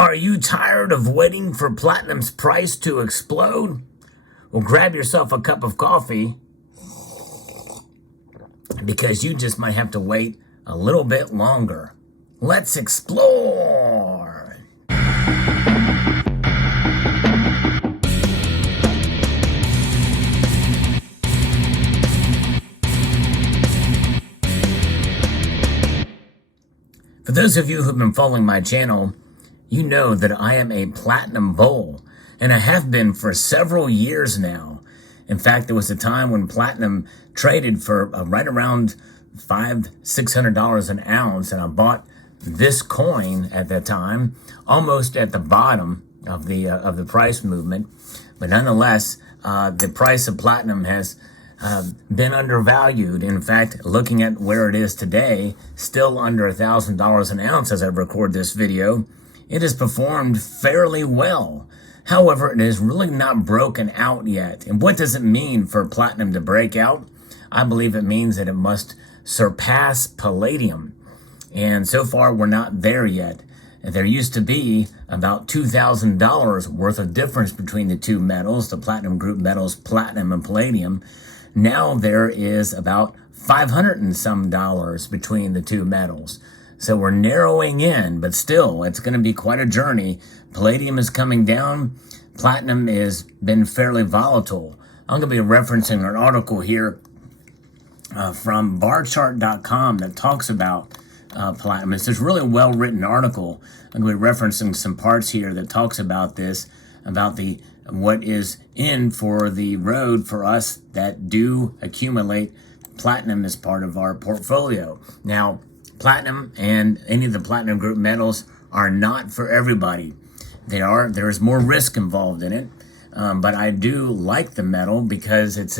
Are you tired of waiting for platinum's price to explode? Well, grab yourself a cup of coffee because you just might have to wait a little bit longer. Let's explore. For those of you who've been following my channel, you know that I am a platinum bull, and I have been for several years now. In fact, there was a time when platinum traded for right around $500-600 an ounce, and I bought this coin at that time, almost at the bottom of the price movement. But nonetheless, the price of platinum has been undervalued. In fact, looking at where it is today, still under $1,000 an ounce as I record this video, it has performed fairly well. However, it is really not broken out yet. And what does it mean for platinum to break out? I believe it means that it must surpass palladium. And so far, we're not there yet. There used to be about $2,000 worth of difference between the two metals, the platinum group metals, platinum and palladium. Now there is about $500 and some between the two metals. So we're narrowing in, but still, it's going to be quite a journey. Palladium is coming down. Platinum has been fairly volatile. I'm going to be referencing an article here from barchart.com that talks about platinum. It's a really well-written article. I'm going to be referencing some parts here that talks about this, about what is in for the road for us that do accumulate platinum as part of our portfolio. Now, platinum and any of the platinum group metals are not for everybody. There is more risk involved in it, but I do like the metal because it's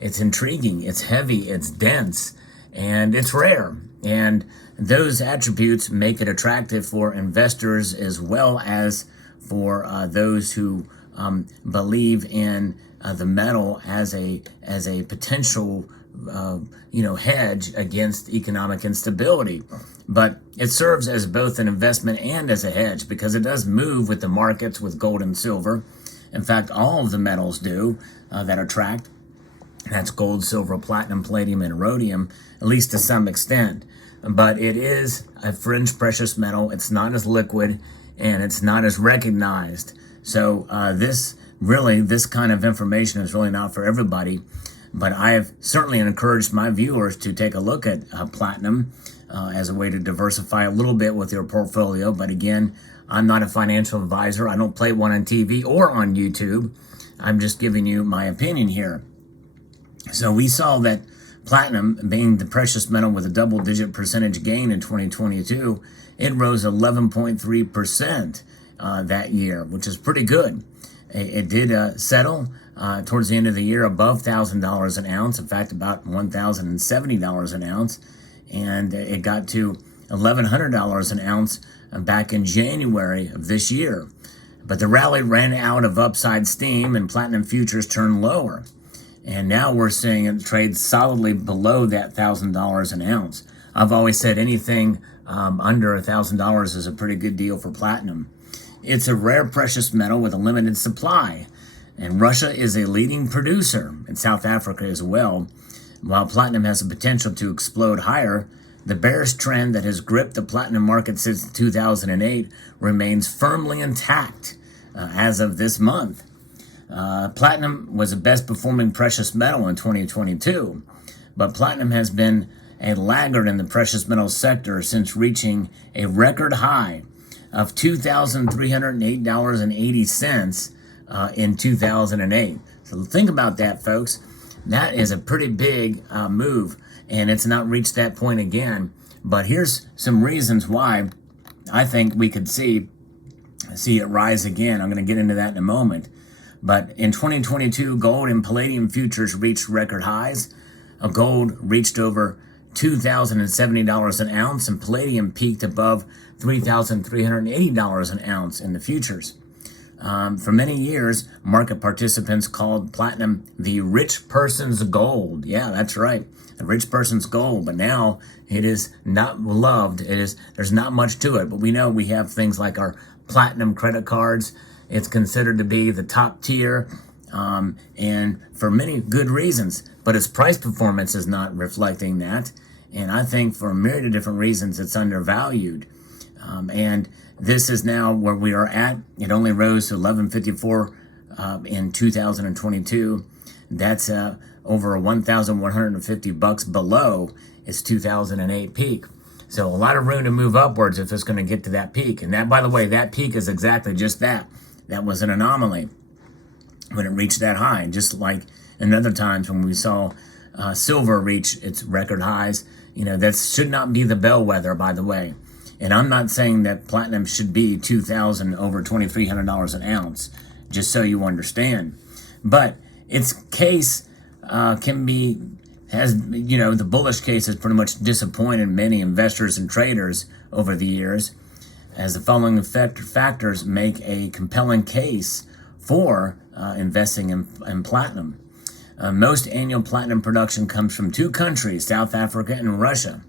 intriguing, it's heavy, it's dense, and it's rare. And those attributes make it attractive for investors as well as for those who believe in the metal as a potential hedge against economic instability. But it serves as both an investment and as a hedge because it does move with the markets with gold and silver. In fact, all of the metals do that attract. That's gold, silver, platinum, palladium, and rhodium, at least to some extent. But it is a fringe precious metal. It's not as liquid and it's not as recognized. So this kind of information is really not for everybody. But I have certainly encouraged my viewers to take a look at platinum as a way to diversify a little bit with your portfolio. But again, I'm not a financial advisor. I don't play one on TV or on YouTube. I'm just giving you my opinion here. So we saw that platinum, being the precious metal with a double-digit percentage gain in 2022, it rose 11.3% that year, which is pretty good. It did settle towards the end of the year above $1,000 an ounce, in fact, about $1,070 an ounce, and it got to $1,100 an ounce back in January of this year. But the rally ran out of upside steam and platinum futures turned lower. And now we're seeing it trade solidly below that $1,000 an ounce. I've always said anything under $1,000 is a pretty good deal for platinum. It's a rare precious metal with a limited supply, and Russia is a leading producer, and South Africa as well. While platinum has the potential to explode higher, the bearish trend that has gripped the platinum market since 2008 remains firmly intact as of this month. Platinum was the best performing precious metal in 2022, but platinum has been a laggard in the precious metals sector since reaching a record high of $2,308.80 in 2008. So think about that, folks. That is a pretty big move, and it's not reached that point again. But here's some reasons why I think we could see it rise again. I'm going to get into that in a moment. But in 2022, gold and palladium futures reached record highs. Gold reached over $2,070 an ounce, and palladium peaked above $3,380 an ounce in the futures. For many years, market participants called platinum the rich person's gold. Yeah, that's right, the rich person's gold. But now it is not loved. There's not much to it. But we know we have things like our platinum credit cards. It's considered to be the top tier, and for many good reasons. But its price performance is not reflecting that. And I think for a myriad of different reasons, it's undervalued. And this is now where we are at. It only rose to 1154 in 2022. That's over 1,150 bucks below its 2008 peak. So a lot of room to move upwards if it's going to get to that peak. And that, by the way, that peak is exactly just that. That was an anomaly when it reached that high, just like in other times when we saw silver reach its record highs. You know, that should not be the bellwether, by the way. And I'm not saying that platinum should be $2,000 over $2,300 an ounce, just so you understand. But its case the bullish case has pretty much disappointed many investors and traders over the years, as the following factors make a compelling case for investing in platinum. Most annual platinum production comes from two countries, South Africa and Russia.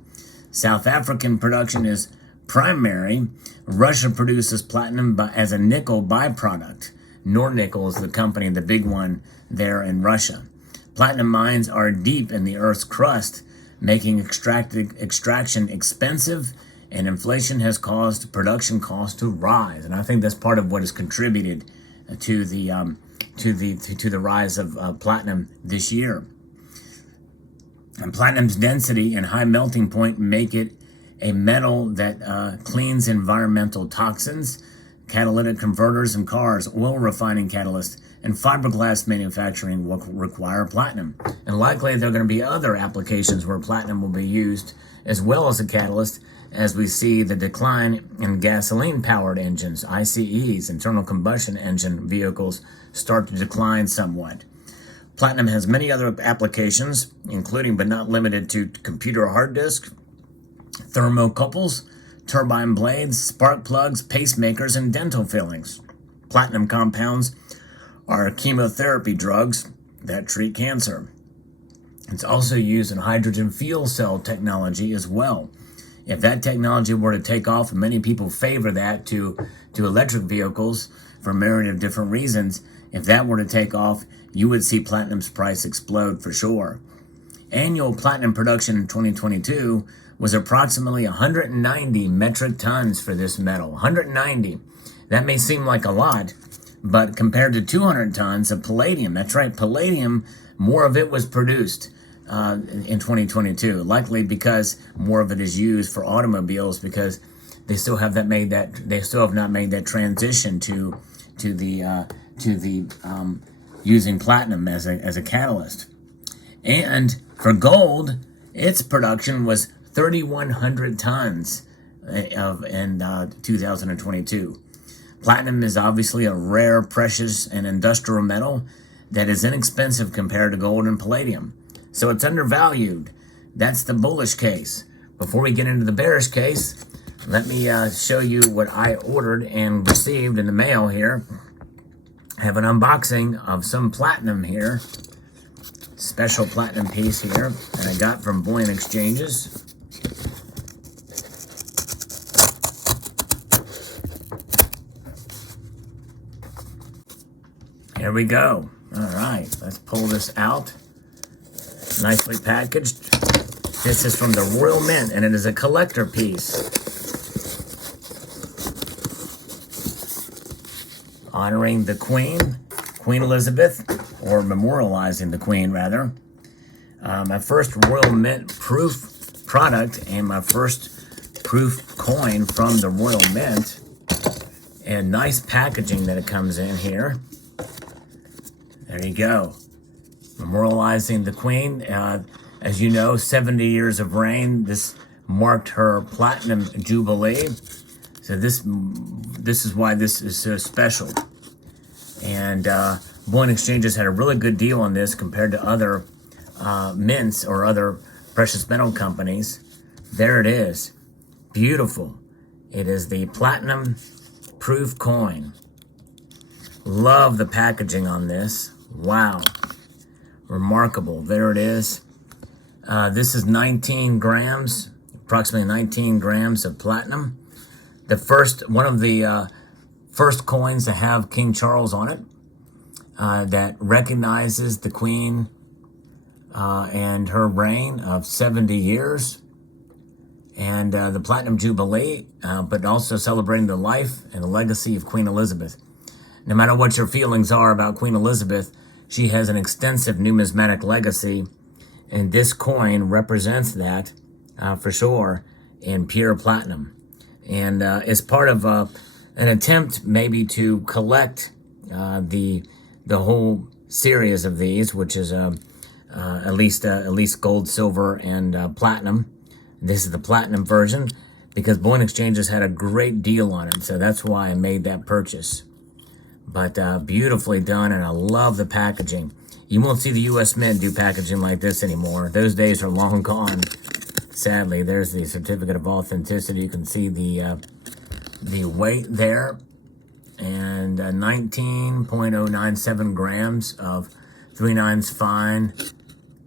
South African production is primary. Russia produces platinum as a nickel byproduct. Nornickel is the company, the big one there in Russia. Platinum mines are deep in the Earth's crust, making extraction expensive, and inflation has caused production costs to rise. And I think that's part of what has contributed to the rise of platinum this year. And platinum's density and high melting point make it a metal that cleans environmental toxins. Catalytic converters in cars, oil refining catalysts, and fiberglass manufacturing will require platinum. And likely there are going to be other applications where platinum will be used as well as a catalyst, as we see the decline in gasoline-powered engines, ICEs, internal combustion engine vehicles, start to decline somewhat. Platinum has many other applications, including but not limited to computer hard disk, thermocouples, turbine blades, spark plugs, pacemakers, and dental fillings. Platinum compounds are chemotherapy drugs that treat cancer. It's also used in hydrogen fuel cell technology as well. If that technology were to take off, and many people favor that to electric vehicles for a myriad of different reasons, if that were to take off, you would see platinum's price explode for sure. Annual platinum production in 2022 was approximately 190 metric tons for this metal. 190. That may seem like a lot, but compared to 200 tons of palladium, that's right, palladium, more of it was produced in 2022, likely because more of it is used for automobiles, because they still have not made that transition to using platinum as a catalyst. And for gold, its production was 3,100 tons in 2022. Platinum is obviously a rare, precious, and industrial metal that is inexpensive compared to gold and palladium. So it's undervalued. That's the bullish case. Before we get into the bearish case, let me show you what I ordered and received in the mail here. I have an unboxing of some platinum here. Special platinum piece here that I got from Bullion Exchanges. Here we go. All right, let's pull this out. Nicely packaged. This is from the Royal Mint, and it is a collector piece. Honoring the Queen Elizabeth, or memorializing the Queen, rather. My first Royal Mint proof product and my first proof coin from the Royal Mint. And nice packaging that it comes in here. There you go. Memorializing the Queen. As you know, 70 years of reign. This marked her platinum jubilee. So this is why this is so special. And Bullion Exchanges had a really good deal on this compared to other mints or other precious metal companies. There it is. Beautiful. It is the platinum proof coin. Love the packaging on this. Wow. Remarkable. There it is. This is 19 grams, approximately 19 grams of platinum. One of the first coins to have King Charles on it, that recognizes the Queen and her reign of 70 years, and the Platinum Jubilee, but also celebrating the life and the legacy of Queen Elizabeth. No matter what your feelings are about Queen Elizabeth, she has an extensive numismatic legacy, and this coin represents that for sure in pure platinum. And it's part of an attempt maybe to collect the whole series of these, which is at least gold, silver, and platinum. This is the platinum version because Bullion Exchanges had a great deal on it, so that's why I made that purchase. But beautifully done, and I love the packaging. You won't see the U.S. Mint do packaging like this anymore. Those days are long gone. Sadly, there's the certificate of authenticity. You can see the weight there, and 19.097 grams of 3/9 fine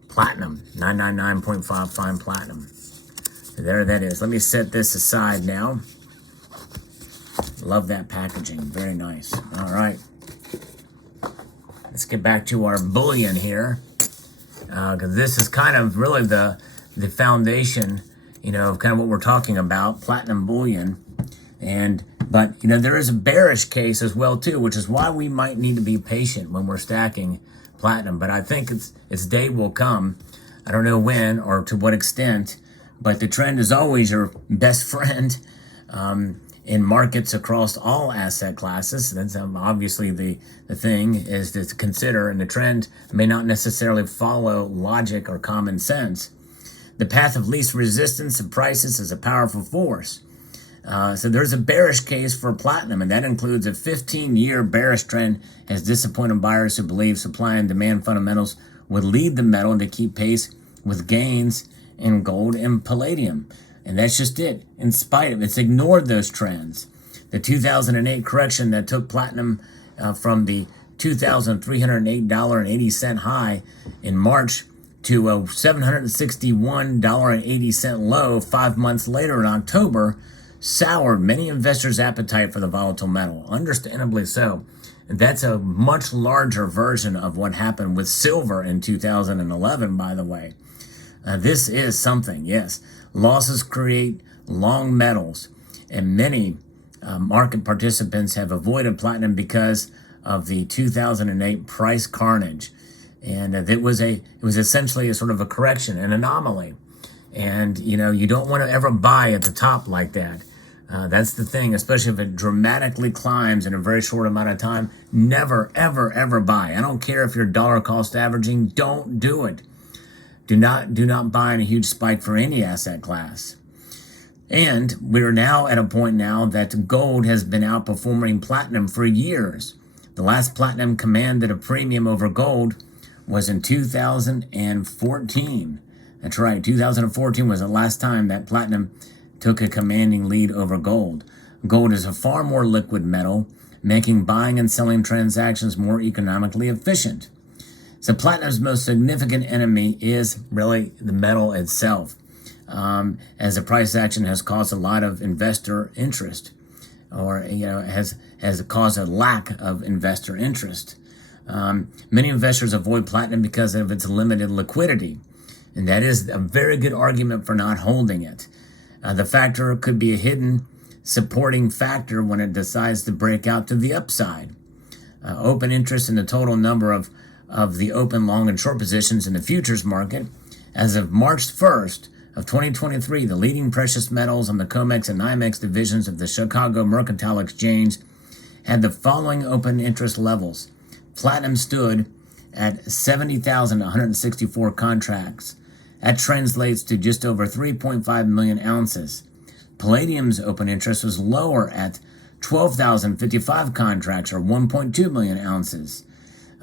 platinum, 999.5 fine platinum. There that is. Let me set this aside now. Love that packaging. Very nice. All right. Let's get back to our bullion here, because this is kind of really the foundation, of kind of what we're talking about, platinum bullion. But there is a bearish case as well too, which is why we might need to be patient when we're stacking platinum. But I think its day will come. I don't know when or to what extent, but the trend is always your best friend. In markets across all asset classes. That's obviously the thing is to consider, and the trend may not necessarily follow logic or common sense. The path of least resistance of prices is a powerful force. So there's a bearish case for platinum, and that includes a 15-year bearish trend has disappointed buyers who believe supply and demand fundamentals would lead the metal to keep pace with gains in gold and palladium. And that's just it. In spite of it's ignored those trends. The 2008 correction that took platinum from the $2,308.80 high in March to a $761.80 low 5 months later in October soured many investors' appetite for the volatile metal. Understandably so. And that's a much larger version of what happened with silver in 2011, by the way. This is something, yes. Losses create long metals, and many market participants have avoided platinum because of the 2008 price carnage. And it was essentially a sort of a correction, an anomaly. And, you don't want to ever buy at the top like that. That's the thing, especially if it dramatically climbs in a very short amount of time. Never, ever, ever buy. I don't care if you're dollar cost averaging. Don't do it. Do not buy in a huge spike for any asset class. And we're now at a point now that gold has been outperforming platinum for years. The last platinum commanded a premium over gold was in 2014. That's right, 2014 was the last time that platinum took a commanding lead over gold. Gold is a far more liquid metal, making buying and selling transactions more economically efficient. So platinum's most significant enemy is really the metal itself, as the price action has caused a lot of investor interest, or has caused a lack of investor interest. Many investors avoid platinum because of its limited liquidity, and that is a very good argument for not holding it. The factor could be a hidden supporting factor when it decides to break out to the upside. Open interest in the total number of the open, long, and short positions in the futures market. As of March 1st of 2023, the leading precious metals on the COMEX and NYMEX divisions of the Chicago Mercantile Exchange had the following open interest levels. Platinum stood at 70,164 contracts. That translates to just over 3.5 million ounces. Palladium's open interest was lower at 12,055 contracts, or 1.2 million ounces.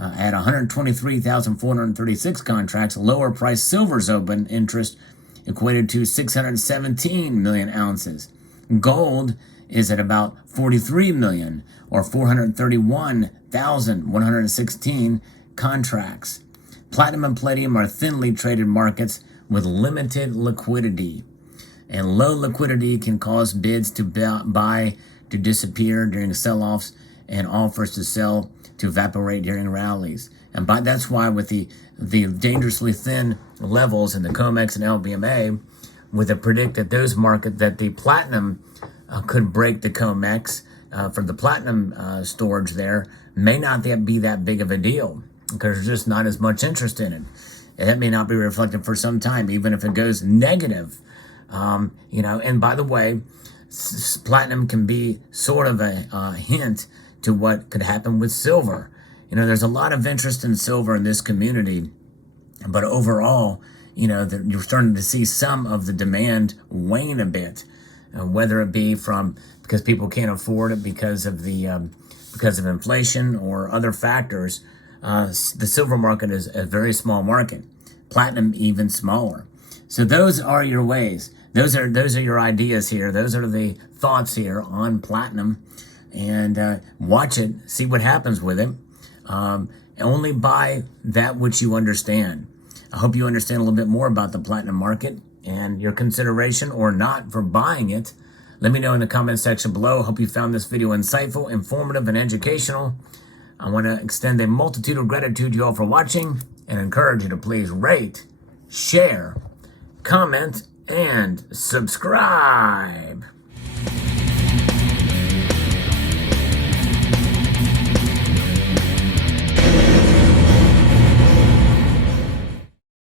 At 123,436 contracts, lower price silver's open interest equated to 617 million ounces. Gold is at about 43 million, or 431,116 contracts. Platinum and palladium are thinly traded markets with limited liquidity, and low liquidity can cause bids to buy to disappear during sell-offs and offers to sell to evaporate during rallies. And that's why with the dangerously thin levels in the COMEX and LBMA, with a predict that the platinum could break the COMEX for the platinum storage there, may not be that big of a deal because there's just not as much interest in it. And that may not be reflected for some time, even if it goes negative. And by the way, platinum can be sort of a hint to what could happen with silver. There's a lot of interest in silver in this community, but overall, you're starting to see some of the demand wane a bit, whether it be because people can't afford it because of inflation or other factors. The silver market is a very small market, platinum even smaller. So those are your ways. Those are your ideas here. Those are the thoughts here on platinum, and watch it, see what happens with it. Only buy that which you understand. I hope you understand a little bit more about the platinum market and your consideration or not for buying it. Let me know in the comment section below. Hope you found this video insightful, informative, and educational. I want to extend a multitude of gratitude to you all for watching and encourage you to please rate, share, comment, and subscribe.